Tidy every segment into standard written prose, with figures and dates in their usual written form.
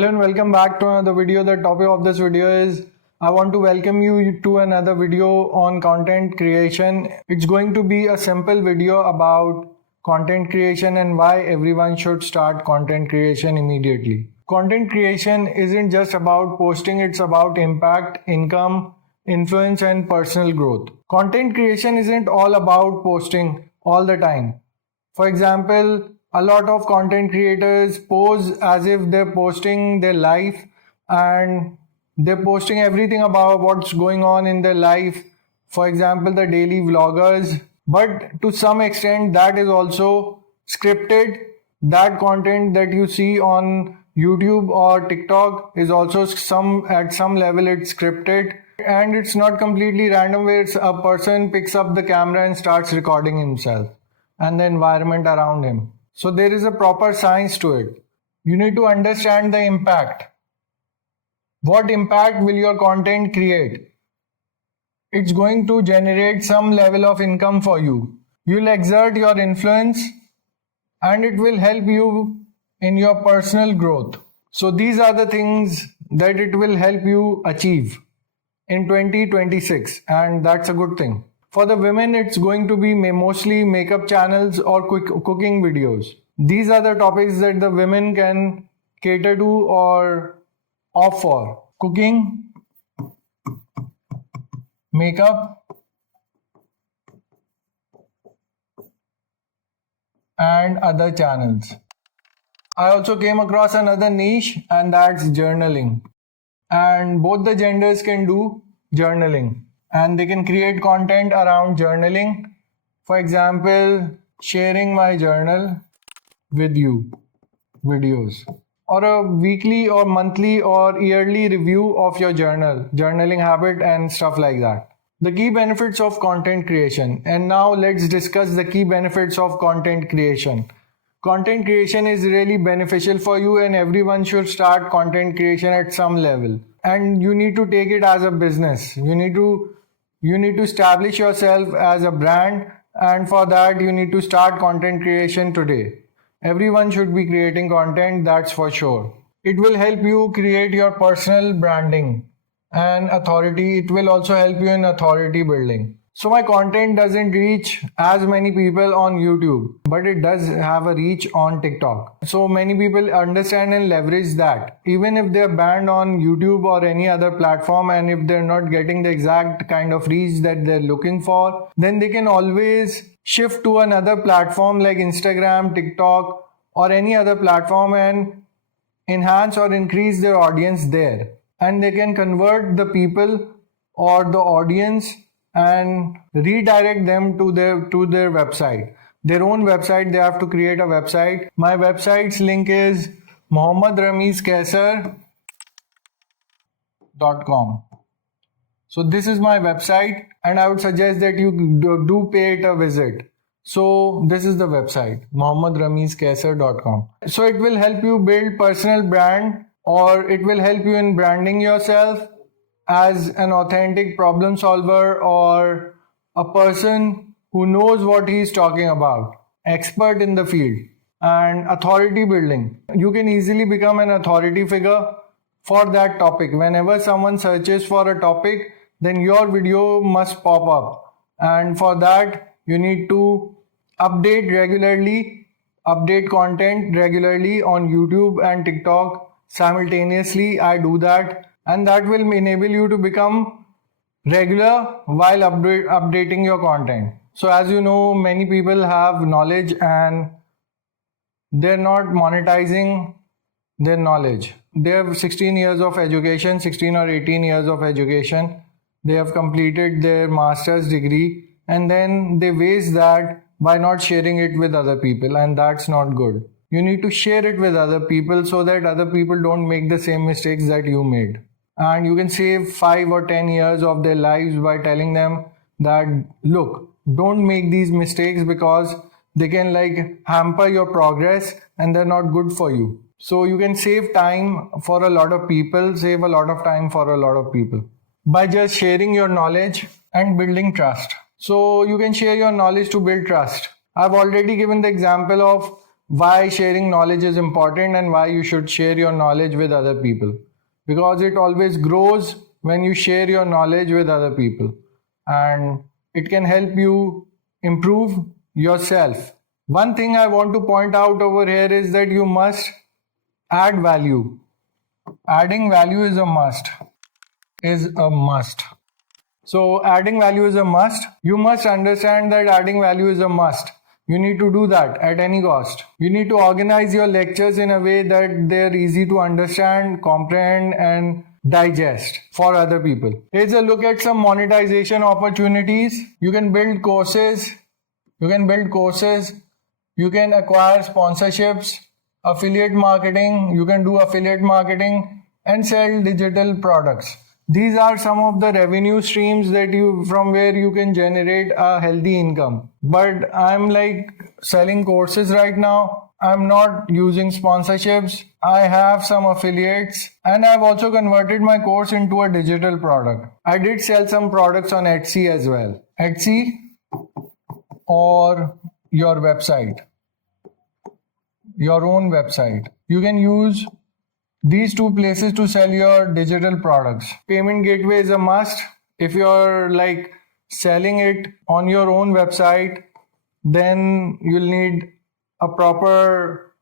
Hello and welcome back to another video. The topic of this video is I want to welcome you to another video on content creation. It's going to be a simple video about content creation and why everyone should start content creation immediately. Content creation isn't just about posting, it's about impact, income, influence and personal growth. Content creation isn't all about posting all the time. For example, a lot of content creators pose as if they're posting their life and they're posting everything about what's going on in their life. For example, the daily vloggers. But to some extent, that is also scripted. That content that you see on YouTube or TikTok is also at some level it's scripted. And it's not completely random where a person picks up the camera and starts recording himself and the environment around him. So there is a proper science to it. You need to understand the impact. What impact will your content create? It's going to generate some level of income for you. You'll exert your influence and it will help you in your personal growth. So these are the things that it will help you achieve in 2026, and that's a good thing. For the women, it's going to be mostly makeup channels or cooking videos. These are the topics that the women can cater to or opt for. Cooking, makeup, and other channels. I also came across another niche, and that's journaling. And both the genders can do journaling. And they can create content around journaling. For example, sharing my journal with you videos, or a weekly or monthly or yearly review of your journaling habit and stuff like that. The key benefits of content creation. And now let's discuss the key benefits of content creation. Content creation is really beneficial for you and everyone should start content creation at some level. And you need to take it as a business. You need to establish yourself as a brand, and for that you need to start content creation today. Everyone should be creating content, that's for sure. It will help you create your personal branding and authority. It will also help you in authority building. So my content doesn't reach as many people on YouTube, but it does have a reach on TikTok. So many people understand and leverage that. Even if they're banned on YouTube or any other platform, and if they're not getting the exact kind of reach that they're looking for, then they can always shift to another platform like Instagram, TikTok, or any other platform and enhance or increase their audience there. And they can convert the people or the audience and redirect them to their website, their own website. They have to create a website. My website's link is Qaiser.com. So this is my website, and I would suggest that you do pay it a visit. So this is the website, Qaiser.com. So it will help you build personal brand, or it will help you in branding yourself as an authentic problem solver or a person who knows what he's talking about, expert in the field. And authority building. You can easily become an authority figure for that topic. Whenever someone searches for a topic, then your video must pop up. And for that, you need to update content regularly on YouTube and TikTok simultaneously. I do that. And that will enable you to become regular while updating your content. So as you know, many people have knowledge and they're not monetizing their knowledge. They have 16 years of education, 16 or 18 years of education. They have completed their master's degree and then they waste that by not sharing it with other people, and that's not good. You need to share it with other people so that other people don't make the same mistakes that you made. And you can save 5 or 10 years of their lives by telling them that, look, don't make these mistakes because they can hamper your progress and they're not good for you. So you can save time for a lot of people, by just sharing your knowledge and building trust. So you can share your knowledge to build trust. I've already given the example of why sharing knowledge is important and why you should share your knowledge with other people. Because it always grows when you share your knowledge with other people, and it can help you improve yourself. One thing I want to point out over here is that you must add value. Adding value is a must. So adding value is a must. You must understand that adding value is a must. You need to do that at any cost. You need to organize your lectures in a way that they're easy to understand, comprehend, and digest for other people. Here's a look at some monetization opportunities. You can build courses. You can acquire sponsorships, affiliate marketing. You can do affiliate marketing and sell digital products. These are some of the revenue streams from where you can generate a healthy income. But I'm selling courses right now. I'm not using sponsorships. I have some affiliates, and I've also converted my course into a digital product. I did sell some products on Etsy as well. Etsy or your website, your own website. You can use these two places to sell your digital products. Payment gateway is a must. If you're selling it on your own website, then you'll need a proper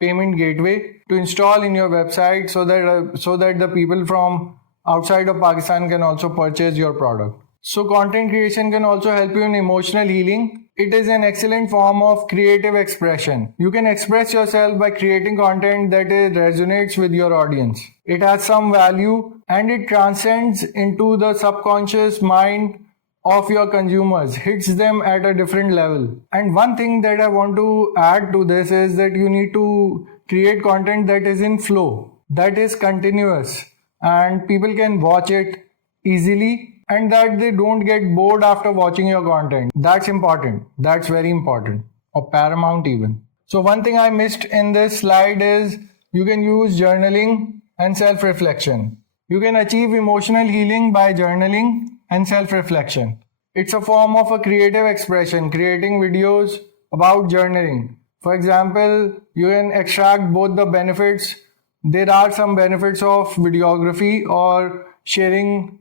payment gateway to install in your website so that the people from outside of Pakistan can also purchase your product. So content creation can also help you in emotional healing. It is an excellent form of creative expression. You can express yourself by creating content that resonates with your audience. It has some value and it transcends into the subconscious mind of your consumers, hits them at a different level. And one thing that I want to add to this is that you need to create content that is in flow, that is continuous, and people can watch it easily, and that they don't get bored after watching your content. That's important. That's very important, or paramount even. So one thing I missed in this slide is you can use journaling and self-reflection. You can achieve emotional healing by journaling and self-reflection. It's a form of a creative expression, creating videos about journaling. For example, you can extract both the benefits. There are some benefits of videography or sharing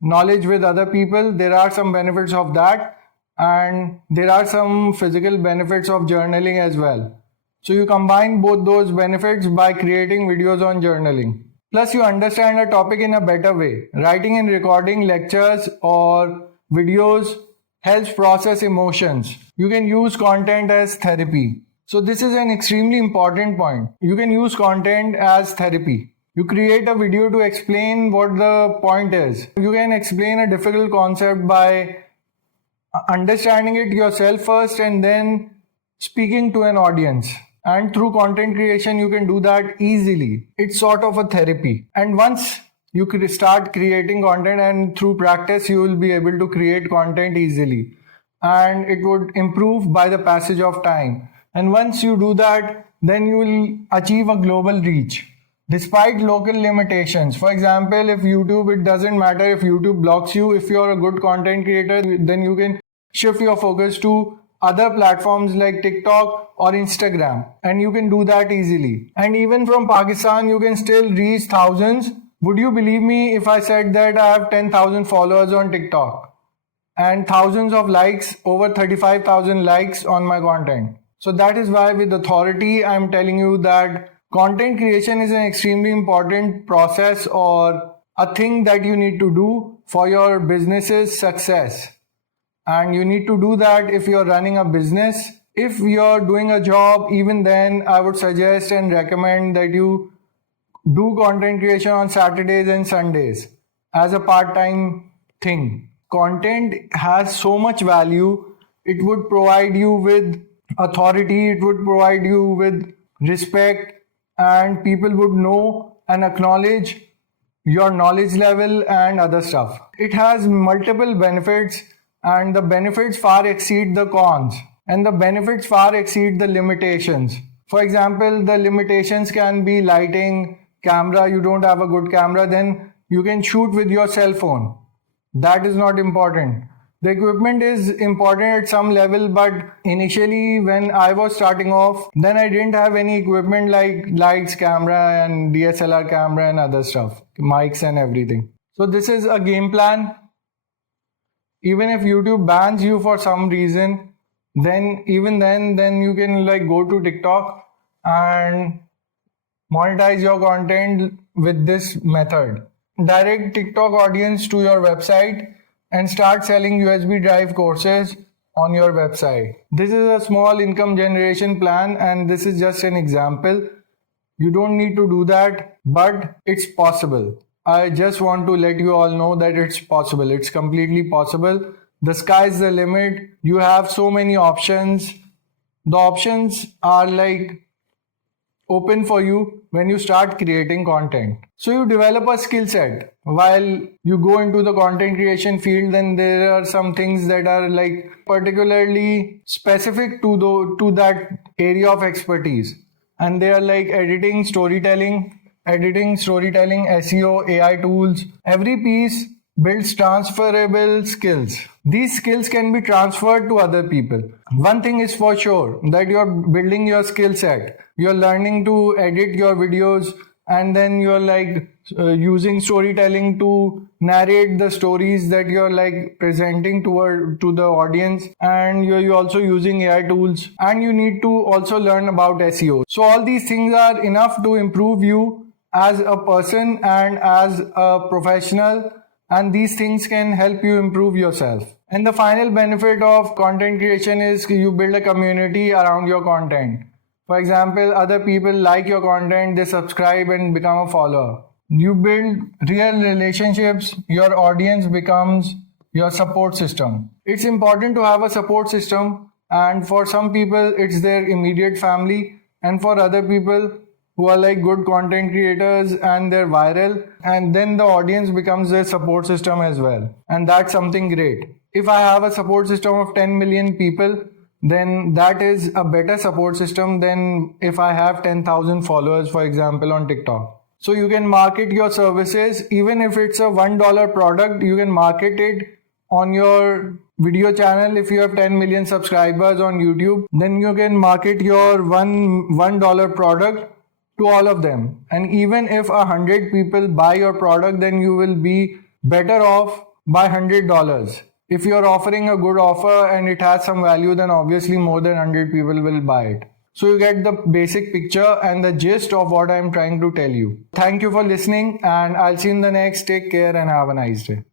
knowledge with other people. There are some benefits of that, and there are some physical benefits of journaling as well. So you combine both those benefits by creating videos on journaling. Plus you understand a topic in a better way. Writing and recording lectures or videos helps process emotions. You can use content as therapy. So this is an extremely important point. You can use content as therapy. You create a video to explain what the point is. You can explain a difficult concept by understanding it yourself first and then speaking to an audience. And through content creation, you can do that easily. It's sort of a therapy. And once you start creating content, and through practice, you will be able to create content easily. And it would improve by the passage of time. And once you do that, then you will achieve a global reach. Despite local limitations. For example, if YouTube, it doesn't matter if YouTube blocks you. If you're a good content creator, then you can shift your focus to other platforms like TikTok or Instagram, and you can do that easily. And even from Pakistan, you can still reach thousands. Would you believe me if I said that I have 10,000 followers on TikTok and thousands of likes, over 35,000 likes on my content? So that is why with authority, I'm telling you that content creation is an extremely important process or a thing that you need to do for your business's success. And you need to do that if you're running a business. If you're doing a job, even then I would suggest and recommend that you do content creation on Saturdays and Sundays as a part-time thing. Content has so much value. It would provide you with authority. It would provide you with respect, and people would know and acknowledge your knowledge level and other stuff. It has multiple benefits, and the benefits far exceed the cons, and the benefits far exceed the limitations. For example, the limitations can be lighting, camera. You don't have a good camera, then you can shoot with your cell phone. That is not important. The equipment is important at some level, but initially when I was starting off, then I didn't have any equipment like lights, camera and DSLR camera and other stuff, mics and everything. So this is a game plan. Even if YouTube bans you for some reason, then even then you can like go to TikTok and monetize your content with this method. Direct TikTok audience to your website and start selling USB drive courses on your website. This is a small income generation plan, and this is just an example. You don't need to do that, but it's possible. I just want to let you all know that it's possible. It's completely possible. The sky's the limit. You have so many options. The options are like open for you when you start creating content. So you develop a skill set while you go into the content creation field. Then there are some things that are like particularly specific to that area of expertise, and they are like editing, storytelling, SEO, AI tools. Every piece builds transferable skills. These skills can be transferred to other people. One thing is for sure, that you're building your skill set. You're learning to edit your videos, and then you're like using storytelling to narrate the stories that you're like presenting to the audience, and you're also using AI tools, and you need to also learn about SEO. So all these things are enough to improve you as a person and as a professional, and these things can help you improve yourself. And the final benefit of content creation is you build a community around your content. For example, other people like your content, they subscribe and become a follower. You build real relationships, your audience becomes your support system. It's important to have a support system, and for some people it's their immediate family, and for other people who are like good content creators and they're viral, and then the audience becomes their support system as well. And that's something great. If I have a support system of 10 million people, then that is a better support system than if I have 10,000 followers, for example, on TikTok. So you can market your services. Even if it's a $1 product, you can market it on your video channel. If you have 10 million subscribers on YouTube, then you can market your $1 product to all of them. And even if 100 people buy your product, then you will be better off by $100. If you're offering a good offer and it has some value, then obviously more than 100 people will buy it. So you get the basic picture and the gist of what I'm trying to tell you. Thank you for listening, and I'll see you in the next. Take care and have a nice day.